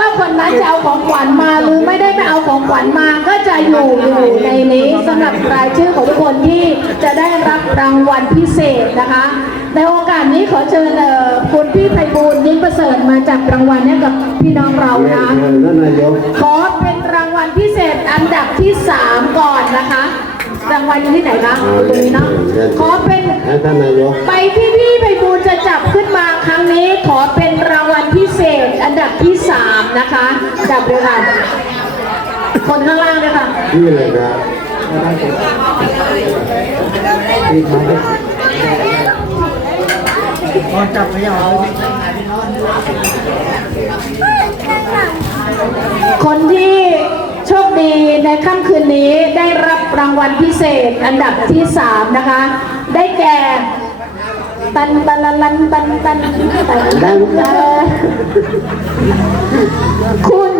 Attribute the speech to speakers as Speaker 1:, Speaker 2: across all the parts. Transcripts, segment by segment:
Speaker 1: ว่าคนนั้นจะเอาของขวัญมาหรือไม่ได้ไปเอาของขวัญมาก็จะอยู่อยู่ในนี้สำหรับรายชื่อของทุกคนที่จะได้รับรางวัลพิเศษนะคะ ในโอกาสนี้ขอเชิญเอ่อคุณพี่ไพบูลย์นิ่มประเสริฐมาจับรางวัลให้กับพี่น้องเรานะ
Speaker 2: เชิญท่านนายก
Speaker 1: ขอเป็นรางวัลพิเศษอันดับที่ 3 ก่อนนะคะ รางวัลอยู่ที่ไหนคะอยู่ตรงนี้เนาะขอเป็น
Speaker 2: ให้ท่านนายก
Speaker 1: ใบที่พี่ไพบูลย์จะจับขึ้นมาครั้งนี้ ขอเป็นรางวัลพิเศษ อันดับที่3นะคะจับเลยค่ะคนข้างล่างเลยค่ะ
Speaker 2: ที่เลยครับที่เขาได้
Speaker 3: พอจับไม่เอา
Speaker 1: คนที่โชค ดีในค่ำคืนนี้ได้รับรางวัลพิเศษอันดับที่3นะคะ ได้แก่ ตันตันลันตันตันตันตันคุณ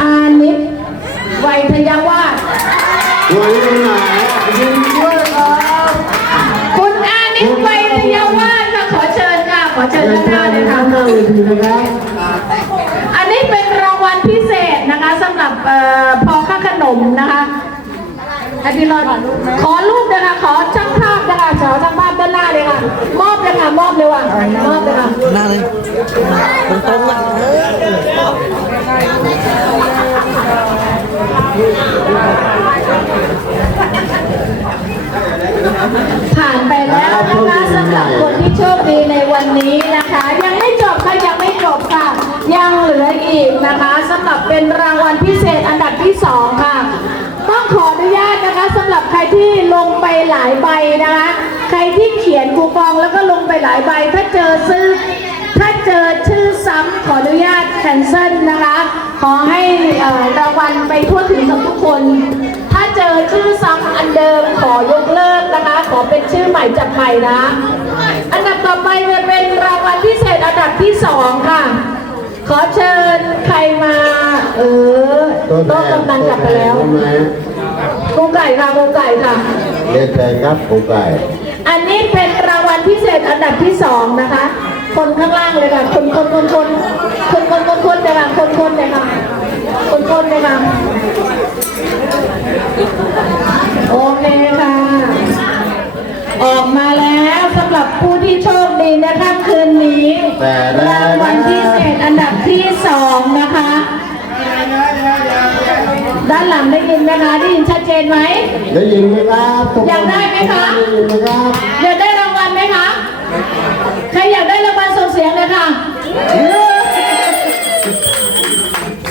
Speaker 1: อานิตไวยทยาวาส
Speaker 2: วันนี้ไหนยินด้วยครับ
Speaker 1: คุณอานิตไวยทยาวาสค่ะขอเชิญค่ะขอเชิญ
Speaker 2: เชิญ
Speaker 1: ด้านห
Speaker 2: ท่า
Speaker 1: น้านเลยค่ะ
Speaker 2: วั
Speaker 1: ลพิเศษนะคะสำหรับเอ่อพอค่าขนมนะคะอภิรอดขอรูปเลยค่ะขอช่างภาพนะคะขอช่างภาพด้านหน้าเลยค่ะมอบเลยค่ะมอบเลยว่ะมอบเลยค่ะ
Speaker 3: หน้าเลยตรงตรงๆอะเออ
Speaker 1: ผ่านไปแล้วนะคะสำหรับคน ยังเหลืออีกนะคะสำหรับเป็นรางวัลพิเศษอันดับที่สองค่ะ ต้องขออนุญาตนะคะสำหรับใครที่ลงไปหลายใบนะคะใครที่เขียนคูปองแล้วก็ลงไปหลายใบ ถ้าเจอซื้อถ้าเจอชื่อซ้ำขออนุญาตแคนเซิลนะคะ ขอให้รางวัลไปทั่วถึงกับทุกคน ถ้าเจอชื่อซ้ำอันเดิมขอยกเลิกนะคะ ขอเป็นชื่อใหม่จับใหม่นะ อันดับต่อไปจะเป็นรางวัลพิเศษอันดับที่สองค่ะ ขอเชิญใครมา เออ
Speaker 2: ตัวแท
Speaker 1: โต๊ะ
Speaker 2: น
Speaker 1: กำนันกลับไปแล้ว
Speaker 2: ทำไม
Speaker 1: กูไก่ค่ะกูไก่ค่ะ
Speaker 2: เรียนเชิญครับผมไก่
Speaker 1: อันนี้เป็นรางวัลพิเศษอันดับที่สองนะคะ คนข้างล่างเลยค่ะ คนคนคนคนคนคนคนคนเลยค่ะคนคนเลยค่ะคนคนเลยค่ะโอเคค่ะ ออกมาแล้วสำหรับผู้ที่โชค ดีในค่ำคืนนี้
Speaker 2: แต่ได้
Speaker 1: รางวัลพิเศษอันดับที่สองนะคะ ด้านหลังได้ยินไหมคะได้ยินชัดเจนไหม
Speaker 2: ได้ยินไหมครับทุกคน
Speaker 1: อยากได้ไหมคะ
Speaker 2: ได้ยินไหมครับ
Speaker 1: อยากได้รางวัลไหมคะใครอยากได้รางวัลส่งเสียงเลยค่ะ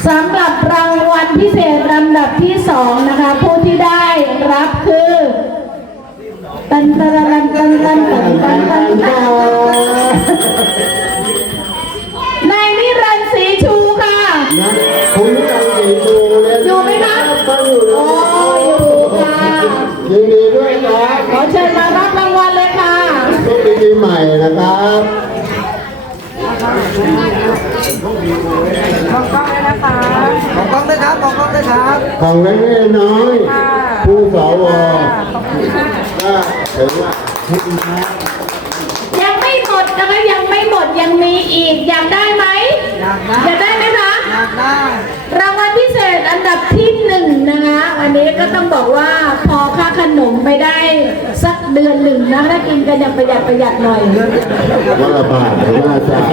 Speaker 1: สำหรับรางวัลพิเศษลำดับที่สองนะคะ ผู้ที่ได้รับคือตันตันตันตันตั นตันตันตันตันนายนิรันดร์ศรีชูค่ะ
Speaker 2: นะคุณกำลังอยู่เรียน
Speaker 1: อยู่ไหมคะ
Speaker 2: ต้องอยู่
Speaker 1: โอ้อยู่ค่ะ
Speaker 2: ยินดีด้วยครับ
Speaker 1: ขอเชิญมารับรางวัลเลยค่ะ
Speaker 2: โชคดีปีใหม่นะครับ
Speaker 3: มองกล้องด้วยนะคะมองกล้องด้วยครับมองกล้องด้วยครับ
Speaker 2: ของเล็กๆน้อยๆผู้สวก็ถือว่าขอบคุณครับ
Speaker 1: ยัง ไม่หมดนะคะยังไม่หมดยังมีอีกอยากได้ไหม
Speaker 3: อยากได้
Speaker 1: อยากได้ไหมคะ
Speaker 3: อยากได้
Speaker 1: รางวัลพิเศษอันดับที่หนึ่งนะคะวันนี้ก็ต้องบอกว่าพอค่าขนมไปได้สักเดือนหนึ่งนะถ้ากินกันอย่างประหยัดประหยัดหน่อย
Speaker 2: วันละบาทหรือว่าละจ่าย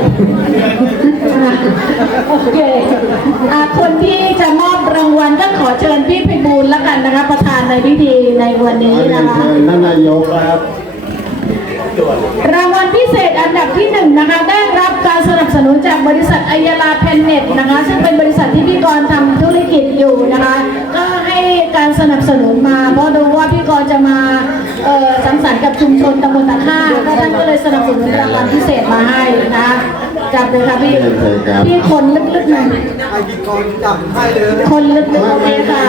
Speaker 1: โอเคอะคนที่จะมอบรางวัลก็ขอเชิญพี่ไพบูลย์แล้วกันนะคะ ประธานในพิธีในวันนี้
Speaker 2: ขอเรีย
Speaker 1: นะ
Speaker 2: น
Speaker 1: คะ
Speaker 2: เชิญท่านนายกครับ
Speaker 1: รางวัลพิเศษอันดับที่หนึ่งนะคะได้รับการสนับสนุนจากบริษัทอัยาลาเพนเน็ตนะคะ ซึ่งเป็นบริษัทที่พี่กรณ์ทำธุรกิจอยู่นะคะ ก็ให้การสนับสนุนมาเพราะดูว่าพี่กรณ์จะมาสังสรรค์กับชุมชนตำบลตะค่าก็ท่านก็เลยสนับสนุนรางวัลพิเศษมาให้นะคะจับเลยค่ะพี่พี่คนลึกๆหน่อย
Speaker 3: คนลึ
Speaker 1: กๆโอเคค่ะ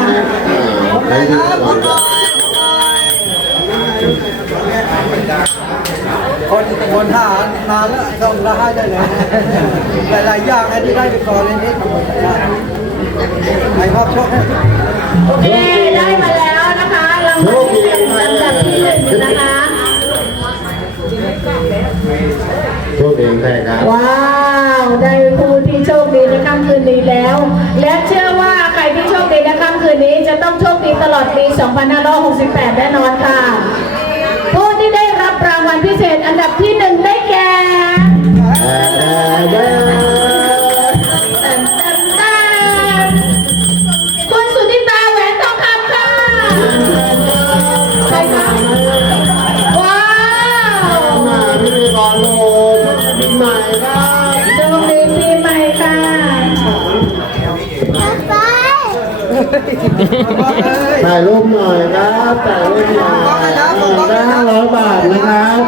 Speaker 2: คน
Speaker 3: คนทหารนานแล้วต้องละห้าได้เลยหลายๆอย่างที่ได้ไปก่อนในนี้ไอ้ภาพชอบ
Speaker 1: โอเคได้มาแล้วนะคะรางวัลที่หนึ่งลำดับที่หนึ่งนะคะ
Speaker 2: โชคดีใช่ครับ
Speaker 1: ว้าวได้ผู้ที่โชคดีในค่ำคืนนี้แล้ว และเชื่อว่า
Speaker 2: ใครที่
Speaker 1: โชคดีในค่ำ
Speaker 2: คืนนี้จะต้องโชคดีตลอดปี 2568 แน่นอนค่ะ อันดับที่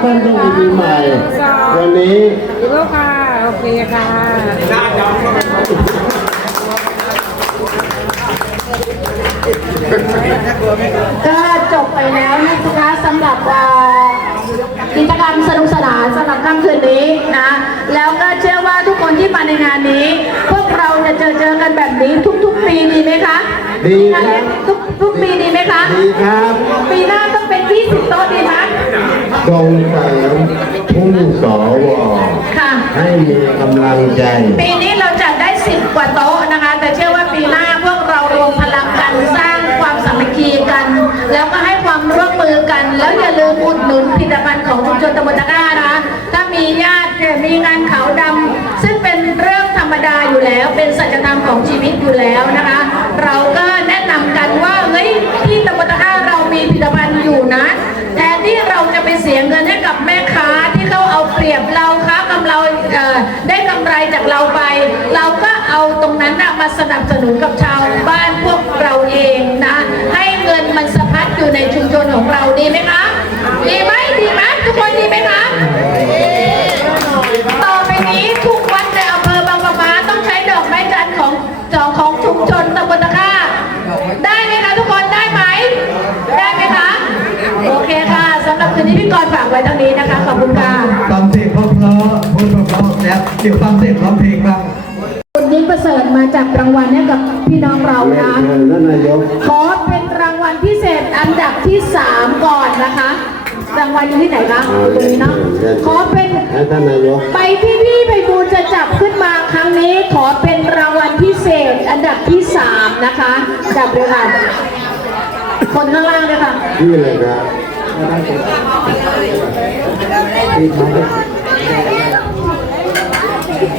Speaker 2: านผู้ชมปีใหม่ วันนี้
Speaker 4: ลูกค่ะ โอเคค่ะ
Speaker 1: ก็จบไปแล้วนะคะสำหรับเอ่อกิจกรรมสนุกสนานสำหรับค่ำคืนนี้นะ แล้วก็เชื่อว่าทุกคนที่มาในงานนี้ พวกเราจะเจอเจอกันแบบนี้ทุกๆปีดีไหมคะ
Speaker 2: ดีค
Speaker 1: งาน
Speaker 2: รั
Speaker 1: เลี้ย
Speaker 2: บ
Speaker 1: งทุกทุกปีดีไหมคะ
Speaker 2: ดีครับ
Speaker 1: ปีหน้าต้องเป็น 20 โต๊ะดีไหม
Speaker 2: ทรงเสริมผู้สว
Speaker 1: ค่ะ
Speaker 2: ให้มีกำลังใจ
Speaker 1: ปีนี้เราจัดได้ 10 กว่าโต๊ะนะคะ แต่เชื่อว่าปีหน้าพวกเรารวมพลังกันสร้างความสามัคคีกัน แล้วก็ให้ความร่วมมือกัน แล้วอย่าลืมอุดหนุนผลิตภัณฑ์ของชุมชนตำบลตะกร้านะคะถ้ามีญาติเนี่ยมีงานขาวดำซึ่งเป็นเรื่องธรรมดาอยู่แล้ว เป็นสัจธรรมของชีวิตอยู่แล้วนะคะ เราก็แนะนำกันว่าเฮ้ยที่ตำบลตะกร้าเรามีผลิตภัณฑ์อยู่นะแทน เสียเงินให้กับแม่ค้าที่เขาเอาเปรียบเราค้ากำเราเได้กำไรจากเราไป เราก็เอาตรงนั้นนะมาสนับสนุนกับชาวบ้านพวกเราเองนะ ให้เงินมันสะพัดอยู่ในชุมชนของเราดีไหมคะดีไหม พี่กรณ์ฝากไว้เท่านี้นะคะ ขอบคุณค่ะ
Speaker 3: ฟังเสียงเพราะๆพูดเพราะๆแล้วเดี๋ยวฟังเสียงร้องเพลงบ้าง
Speaker 1: คุณยิ่งประเสริฐมาจากรางวัลให้กับพี่น้องเรา
Speaker 2: เรียน
Speaker 1: นะ
Speaker 2: เชิญท่านนายก
Speaker 1: ขอเป็นรางวัลพิเศษอันดับที่3ก่อนนะคะรางวัลอยู่ที่ไหนคะตรงนี้เนาะขอเป็น
Speaker 2: ให้ท่านนายก
Speaker 1: ไปที่พี่ไปบูลย์จะจับขึ้นมาครั้งนี้ ขอเป็นรางวัลพิเศษอันดับที่3นะคะจับเลยค่ะ คนข้างล่างเลยค่ะ
Speaker 2: ที่เลยครับ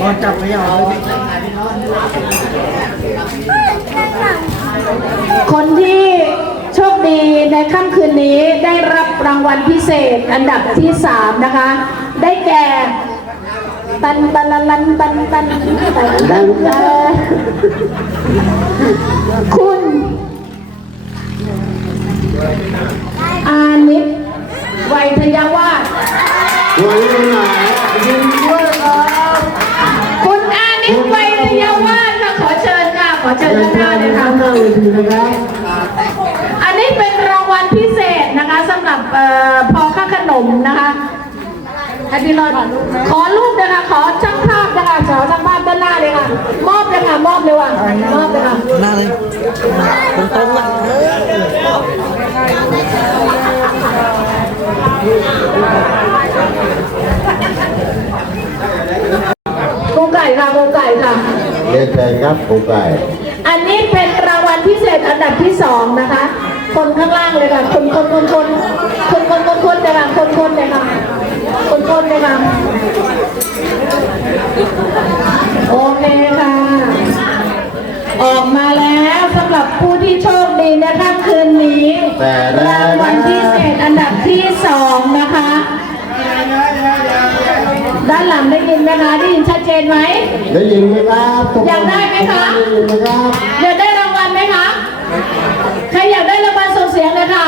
Speaker 3: ตอนจับไม่เอา
Speaker 1: คนที่โชคดีในค่ำคืนนี้ได้รับรางวัลพิเศษอันดับที่3นะคะ ได้แก่ตันตันลันลันตันตันตันตันเอ่อคุณ อานิตไวยทยาวาส
Speaker 2: วันนี้ไหนยินดีด้วยครับ
Speaker 1: คุณอานิตไวยทยาวาสค่ะขอเชิญค่ะขอเชิญ
Speaker 2: เรียน
Speaker 1: ด้านห
Speaker 2: เชิ
Speaker 1: น้า
Speaker 2: ญ
Speaker 1: เลยค่ะ
Speaker 2: ท่านหน้าเวทีนะครับ
Speaker 1: อันนี้เป็นรางวัลพิเศษนะคะสำหรับเอ่อพอค่าขนมนะคะอดีรอดขอรูปเลยค่ะขอช่างภาพนะคะขอช่างภาพด้านหน้าเลยค่ะ มอบเลยค่ะมอบเลยว่ะมอบเลยค่ะ
Speaker 3: หน้าเลยตรงๆนะ
Speaker 1: กูไก่ค่ะกูไก่ค่ะ
Speaker 2: เรียนเชิญครับครูไก่
Speaker 1: อันนี้เป็นรางวัลพิเศษอันดับที่สองนะคะ คนข้างล่างเลยค่ะ คนคนคนคนคนคนคนคนเลยค่ะคนคนเลยค่ะคนคนเลยค่ะโอเคค่ะ ออกมาแล้วสำหรับผู้ที่โชคดีในค่ำคืนนี้
Speaker 2: แต่ได้
Speaker 1: รางวัลพิเศษอันดับที่สองนะคะ ด้านหลังได้ยิ นไหมคะได้ยินชัดเจนไหม
Speaker 2: ได้ยินไหมครับทุกคน
Speaker 1: อยากได้ไหมคะ
Speaker 2: ได้ยินไหมครับ
Speaker 1: อยากได้รางวัลไหมคะใครอยากได้รางวัลส่งเสียงเลยค่ะ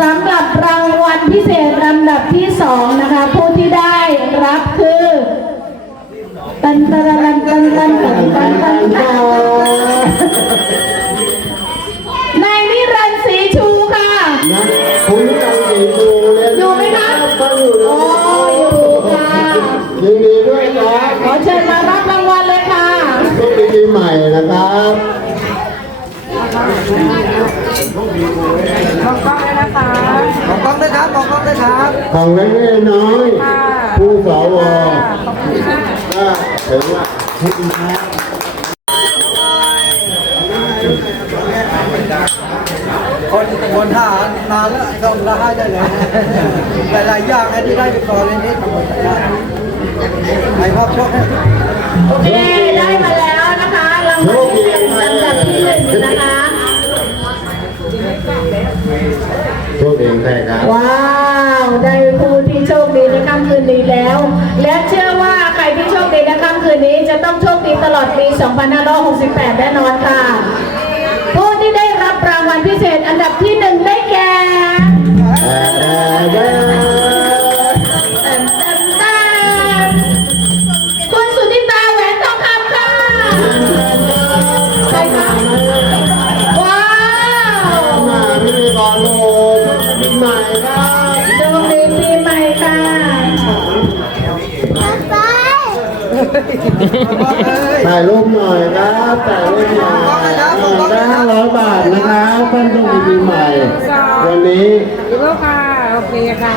Speaker 1: สำหรับรางวัลพิเศษลำดับที่สองนะคะ ผู้ที่ได้รับคือตันตันตันตันตันตันตันตันตันน ค
Speaker 2: รับ
Speaker 1: ม
Speaker 4: องกล้อง
Speaker 3: ด้วยครับ
Speaker 2: ของเล็กๆน้อย
Speaker 4: ค่ะ
Speaker 2: ผู้สว
Speaker 4: ขอบคุณค่ะ
Speaker 2: ก็ถือว่าคุณครับ
Speaker 3: คนคนหานานแล้วส่งรายให้ได้เลยหลายๆอย่างไอ้ที่ได้ไปก่อนเลยนี่ไอ้ภาพชอบ
Speaker 1: โอเคได้มาแล้วนะคะรางวัลพิเศษลำดับที่หนึ่งนะคะ
Speaker 2: โชคดีใครครับ
Speaker 1: ลอดปี 2568 แน่นอนค่ะ
Speaker 2: ถ่ายรูปหน่อยครับถ่ายรูปหน่อยได้ห้าร้อยบาทนะครับท่านโชคดีปีใหม่ วันนี้
Speaker 4: รู้ค่ะ โอเคค่ะ